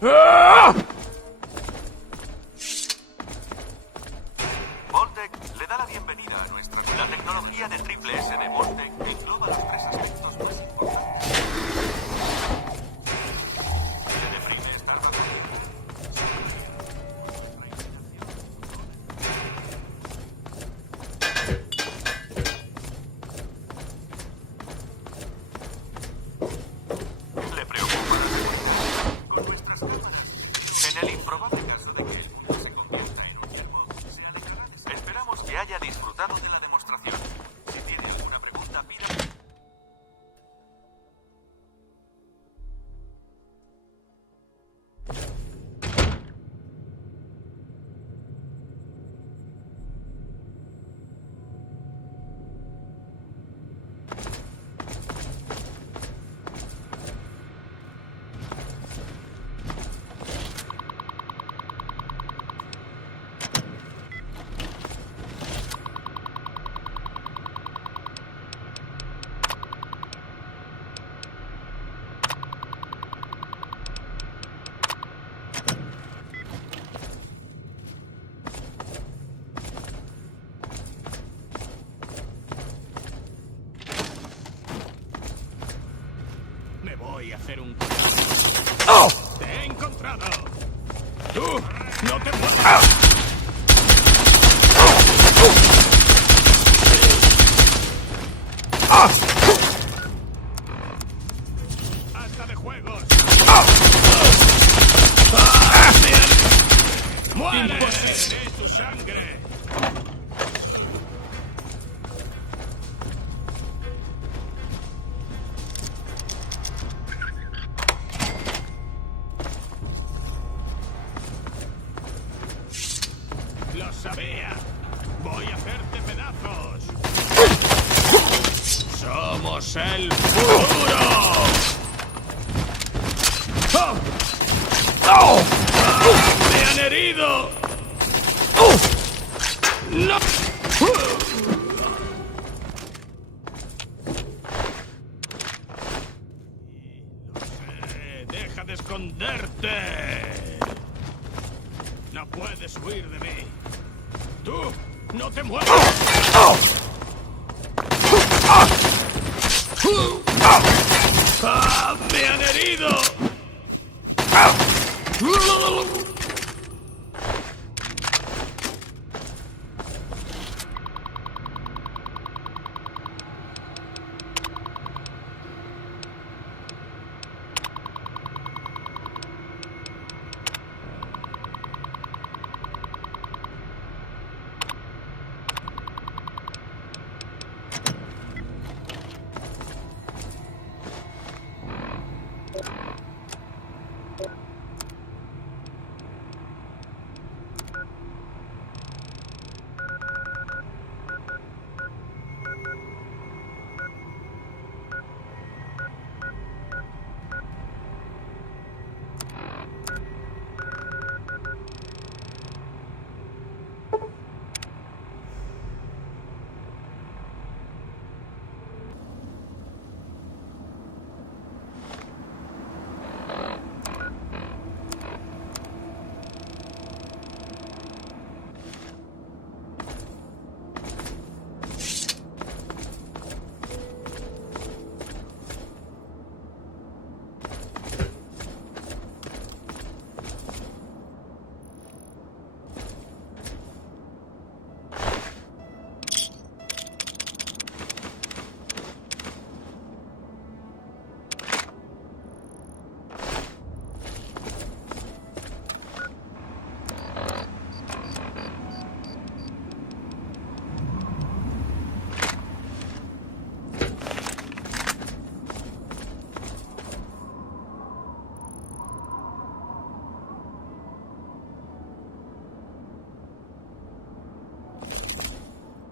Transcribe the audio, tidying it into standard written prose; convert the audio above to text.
Voltec le da la bienvenida a nuestra... La tecnología de Triple S de Voltec engloba los tres aspectos más importantes. Le preocupa la seguridad con nuestras cámaras. En el improbable caso de que el mundo se convierta en un limbo, se alejará de... Esperamos que haya disfrutado de la demostración. Si tiene alguna pregunta, pida... Me voy a hacer un... ¡Oh! ¡Te he encontrado! ¡Tú! ¡No te muevas! ¡Hasta de juegos! ¡Muere! ¡Imponeré tu sangre! ¡Lo sabía! ¡Voy a hacerte pedazos! ¡Somos el futuro! ¡Me han herido! ¡No! Lo sé, deja de esconderte. No puedes huir de mí. ¡Tú! ¡No te muevas! ¡Ah! ¡Me han herido!